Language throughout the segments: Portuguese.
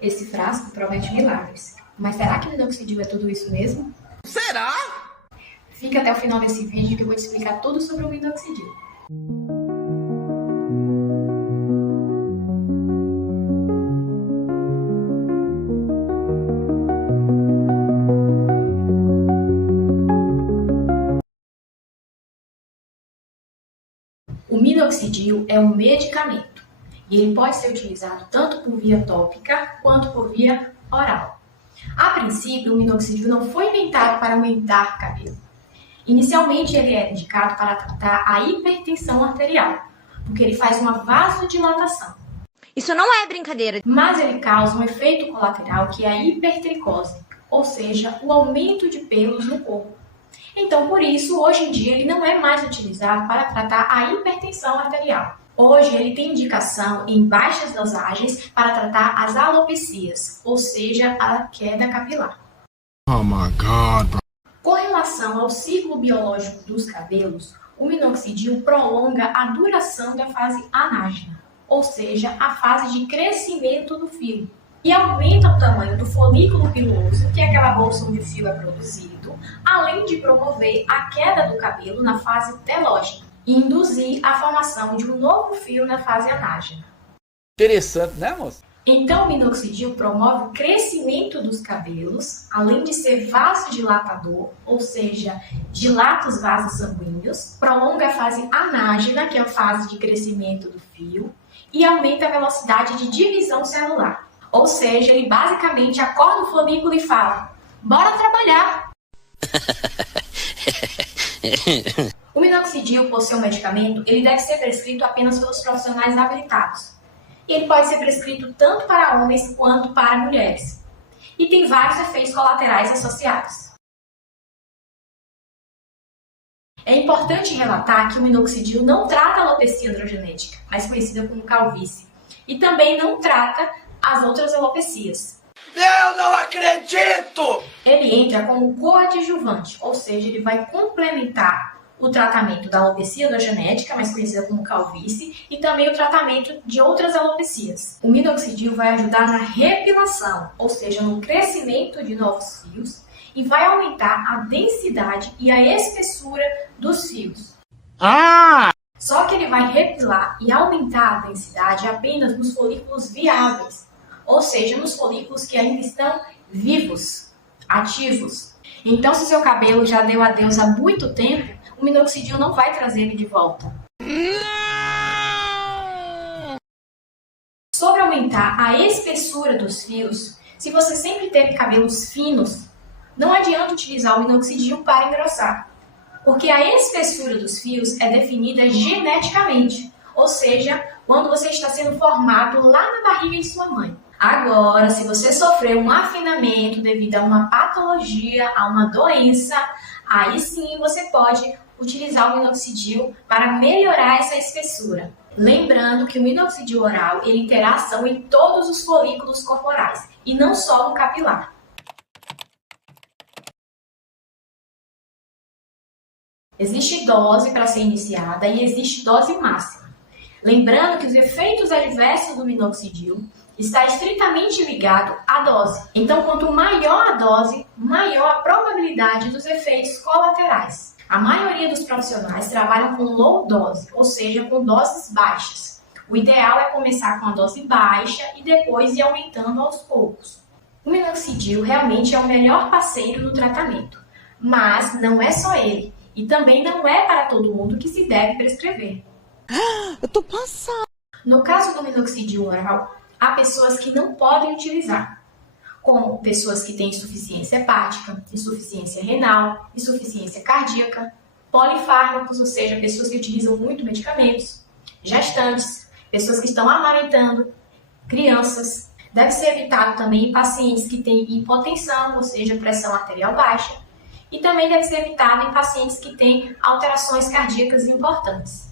Esse frasco promete milagres. Mas será que minoxidil é tudo isso mesmo? Será? Fica até o final desse vídeo que eu vou te explicar tudo sobre o minoxidil. O minoxidil é um medicamento e ele pode ser utilizado tanto por via tópica quanto por via oral. A princípio, o minoxidil não foi inventado para aumentar cabelo. Inicialmente, ele é indicado para tratar a hipertensão arterial, porque ele faz uma vasodilatação. Isso não é brincadeira. Mas ele causa um efeito colateral que é a hipertricose, ou seja, o aumento de pelos no corpo. Então, por isso, hoje em dia, ele não é mais utilizado para tratar a hipertensão arterial. Hoje, ele tem indicação em baixas dosagens para tratar as alopecias, ou seja, a queda capilar. Oh my God. Com relação ao ciclo biológico dos cabelos, o minoxidil prolonga a duração da fase anágena, ou seja, a fase de crescimento do fio, e aumenta o tamanho do folículo piloso, que é aquela bolsa onde o fio é produzido, além de promover a queda do cabelo na fase telógena e induzir a formação de um novo fio na fase anágena. Interessante, né, moça? Então, o minoxidil promove o crescimento dos cabelos, além de ser vasodilatador, ou seja, dilata os vasos sanguíneos, prolonga a fase anágena, que é a fase de crescimento do fio, e aumenta a velocidade de divisão celular. Ou seja, ele basicamente acorda o folículo e fala: bora trabalhar! O minoxidil, por ser um medicamento, ele deve ser prescrito apenas pelos profissionais habilitados. E ele pode ser prescrito tanto para homens quanto para mulheres. E tem vários efeitos colaterais associados. É importante relatar que o minoxidil não trata a alopecia androgenética, mais conhecida como calvície, e também não trata as outras alopecias. Eu não acredito! Ele entra como coadjuvante, ou seja, ele vai complementar o tratamento da alopecia androgenética, mais conhecida como calvície, e também o tratamento de outras alopecias. O minoxidil vai ajudar na repilação, ou seja, no crescimento de novos fios, e vai aumentar a densidade e a espessura dos fios. Só que ele vai repilar e aumentar a densidade apenas nos folículos viáveis, ou seja, nos folículos que ainda estão vivos, ativos. Então, se seu cabelo já deu adeus há muito tempo, o minoxidil não vai trazer ele de volta. Sobre aumentar a espessura dos fios, se você sempre teve cabelos finos, não adianta utilizar o minoxidil para engrossar, porque a espessura dos fios é definida geneticamente, ou seja, quando você está sendo formado lá na barriga de sua mãe. Agora, se você sofreu um afinamento devido a uma patologia, a uma doença, aí sim você pode utilizar o minoxidil para melhorar essa espessura. Lembrando que o minoxidil oral ele terá ação em todos os folículos corporais e não só no capilar. Existe dose para ser iniciada e existe dose máxima. Lembrando que os efeitos adversos do minoxidil está estritamente ligado à dose. Então, quanto maior a dose, maior a probabilidade dos efeitos colaterais. A maioria dos profissionais trabalham com low dose, ou seja, com doses baixas. O ideal é começar com a dose baixa e depois ir aumentando aos poucos. O minoxidil realmente é o melhor parceiro no tratamento, mas não é só ele. E também não é para todo mundo que se deve prescrever. Eu tô passada. No caso do minoxidil oral, há pessoas que não podem utilizar, como pessoas que têm insuficiência hepática, insuficiência renal, insuficiência cardíaca, polifármacos, ou seja, pessoas que utilizam muito medicamentos, gestantes, pessoas que estão amamentando, crianças. Deve ser evitado também em pacientes que têm hipotensão, ou seja, pressão arterial baixa, e também deve ser evitado em pacientes que têm alterações cardíacas importantes.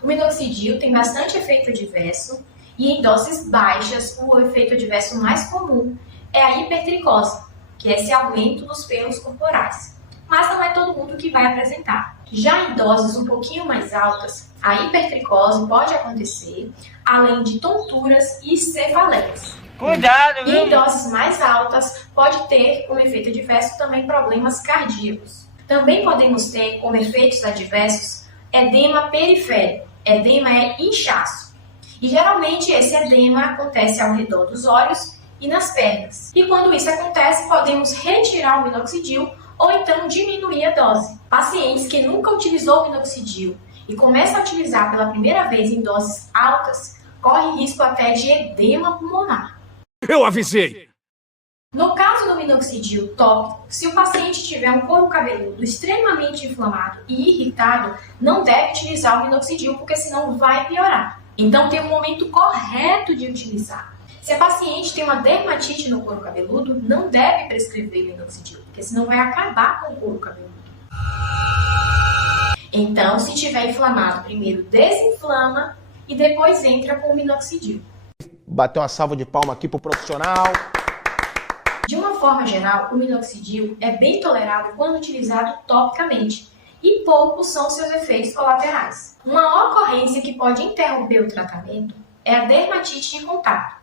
O minoxidil tem bastante efeito adverso e em doses baixas o efeito adverso mais comum é a hipertricose, que é esse aumento dos pelos corporais. Mas não é todo mundo que vai apresentar. Já em doses um pouquinho mais altas, a hipertricose pode acontecer, além de tonturas e cefaleias. Cuidado, E em viu? doses mais altas, pode ter como efeito adverso também problemas cardíacos. Também podemos ter como efeitos adversos edema periférico. Edema é inchaço. E geralmente esse edema acontece ao redor dos olhos e nas pernas. E quando isso acontece, podemos retirar o minoxidil ou então diminuir a dose. Pacientes que nunca utilizou o minoxidil e começam a utilizar pela primeira vez em doses altas, correm risco até de edema pulmonar. Eu avisei! No caso do minoxidil tópico, se o paciente tiver um couro cabeludo extremamente inflamado e irritado, não deve utilizar o minoxidil, porque senão vai piorar. Então tem um momento correto de utilizar. Se a paciente tem uma dermatite no couro cabeludo, não deve prescrever minoxidil, porque senão vai acabar com o couro cabeludo. Então, se tiver inflamado, primeiro desinflama e depois entra com o minoxidil. Bater uma salva de palma aqui pro profissional. De uma forma geral, o minoxidil é bem tolerado quando utilizado topicamente e poucos são seus efeitos colaterais. Uma ocorrência que pode interromper o tratamento é a dermatite de contato,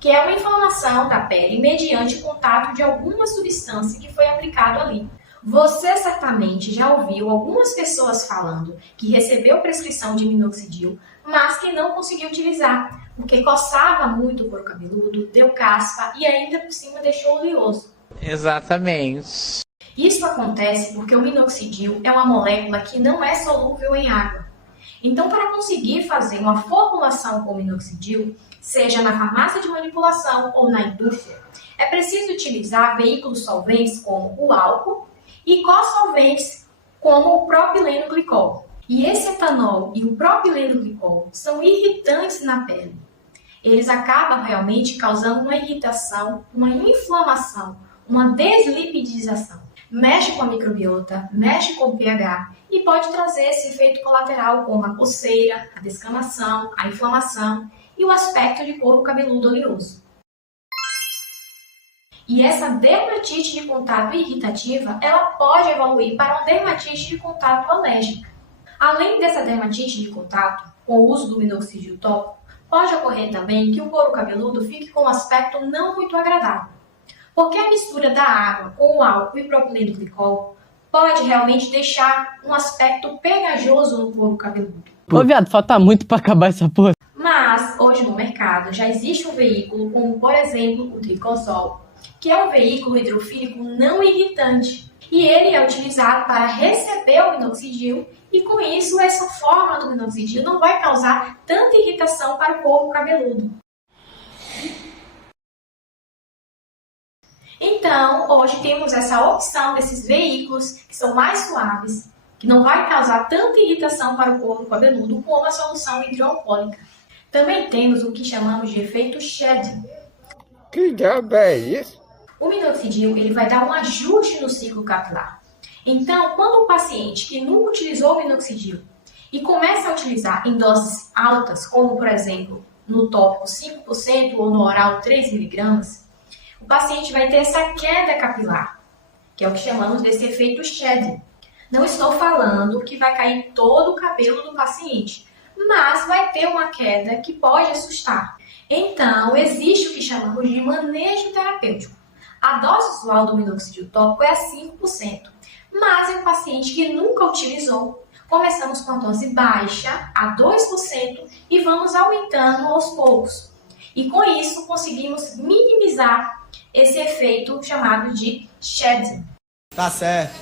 que é uma inflamação da pele mediante o contato de alguma substância que foi aplicado ali. Você certamente já ouviu algumas pessoas falando que recebeu prescrição de minoxidil, mas que não conseguiu utilizar, porque coçava muito o couro cabeludo, deu caspa e ainda por cima deixou oleoso. Exatamente. Isso acontece porque o minoxidil é uma molécula que não é solúvel em água. Então, para conseguir fazer uma formulação com minoxidil, seja na farmácia de manipulação ou na indústria, é preciso utilizar veículos solventes como o álcool e co-solventes como o propileno glicol. E esse etanol e o propileno glicol são irritantes na pele. Eles acabam realmente causando uma irritação, uma inflamação, uma deslipidização. Mexe com a microbiota, mexe com o pH e pode trazer esse efeito colateral como a coceira, a descamação, a inflamação e o aspecto de couro cabeludo oleoso. E essa dermatite de contato irritativa, ela pode evoluir para uma dermatite de contato alérgica. Além dessa dermatite de contato, com o uso do minoxidil tópico, pode ocorrer também que o couro cabeludo fique com um aspecto não muito agradável. Porque a mistura da água com o álcool e propileno glicol pode realmente deixar um aspecto pegajoso no couro cabeludo. Ô, viado, falta muito pra acabar essa porra. Mas, hoje no mercado, já existe um veículo como, por exemplo, o tricosol, que é um veículo hidrofílico não irritante. E ele é utilizado para receber o minoxidil e, com isso, essa fórmula do minoxidil não vai causar tanta irritação para o couro cabeludo. Então, hoje temos essa opção desses veículos que são mais suaves, que não vai causar tanta irritação para o couro cabeludo como a solução hidroalcoólica. Também temos o que chamamos de efeito shedding. Que diabo é isso? O minoxidil ele vai dar um ajuste no ciclo capilar. Então, quando o paciente que nunca utilizou o minoxidil e começa a utilizar em doses altas, como por exemplo no tópico 5% ou no oral 3 mg, o paciente vai ter essa queda capilar, que é o que chamamos desse efeito shedding. Não estou falando que vai cair todo o cabelo do paciente, mas vai ter uma queda que pode assustar. Então, existe o que chamamos de manejo terapêutico. A dose usual do minoxidil tópico é a 5%, mas em um paciente que nunca utilizou, começamos com a dose baixa, a 2%, e vamos aumentando aos poucos. E com isso, conseguimos minimizar esse efeito chamado de shedding. Tá certo.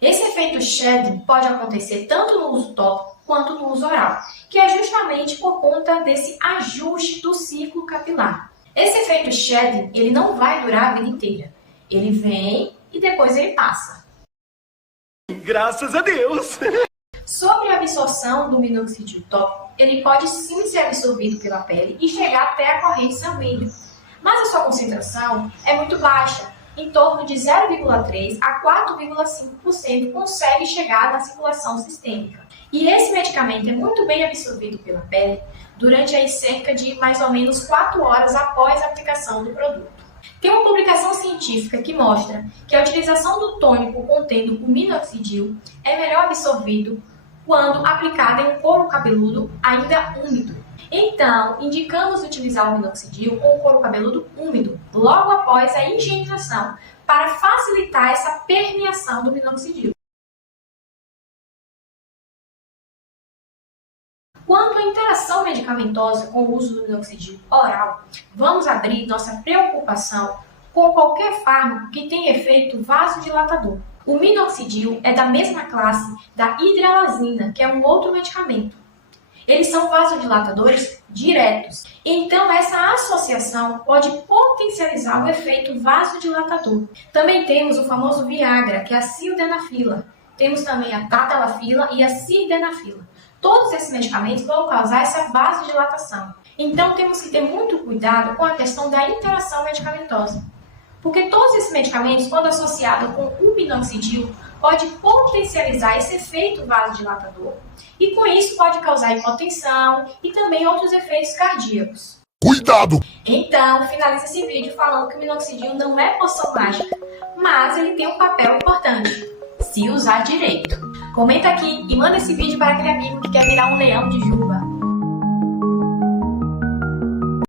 Esse efeito shedding pode acontecer tanto no uso tópico quanto no uso oral, que é justamente por conta desse ajuste do ciclo capilar. Esse efeito shedding, ele não vai durar a vida inteira. Ele vem e depois ele passa. Graças a Deus! Sobre a absorção do minoxidil tópico, ele pode sim ser absorvido pela pele e chegar até a corrente sanguínea. Mas a sua concentração é muito baixa, em torno de 0,3% a 4,5% consegue chegar na circulação sistêmica. E esse medicamento é muito bem absorvido pela pele durante aí cerca de mais ou menos 4 horas após a aplicação do produto. Tem uma publicação científica que mostra que a utilização do tônico contendo o minoxidil é melhor absorvido quando aplicado em um couro cabeludo ainda úmido. Então, indicamos utilizar o minoxidil com o couro cabeludo úmido, logo após a higienização, para facilitar essa permeação do minoxidil. Quanto à interação medicamentosa com o uso do minoxidil oral, vamos abrir nossa preocupação com qualquer fármaco que tenha efeito vasodilatador. O minoxidil é da mesma classe da hidralazina, que é um outro medicamento. Eles são vasodilatadores diretos. Então, essa associação pode potencializar o efeito vasodilatador. Também temos o famoso Viagra, que é a sildenafila. Temos também a tadalafila e a sildenafila. Todos esses medicamentos vão causar essa vasodilatação. Então, temos que ter muito cuidado com a questão da interação medicamentosa. Porque todos esses medicamentos, quando associados com o minoxidil, pode potencializar esse efeito vasodilatador e com isso pode causar hipotensão e também outros efeitos cardíacos. Cuidado! Então, finaliza esse vídeo falando que o minoxidil não é poção mágica, mas ele tem um papel importante, se usar direito. Comenta aqui e manda esse vídeo para aquele amigo que quer virar um leão de juba.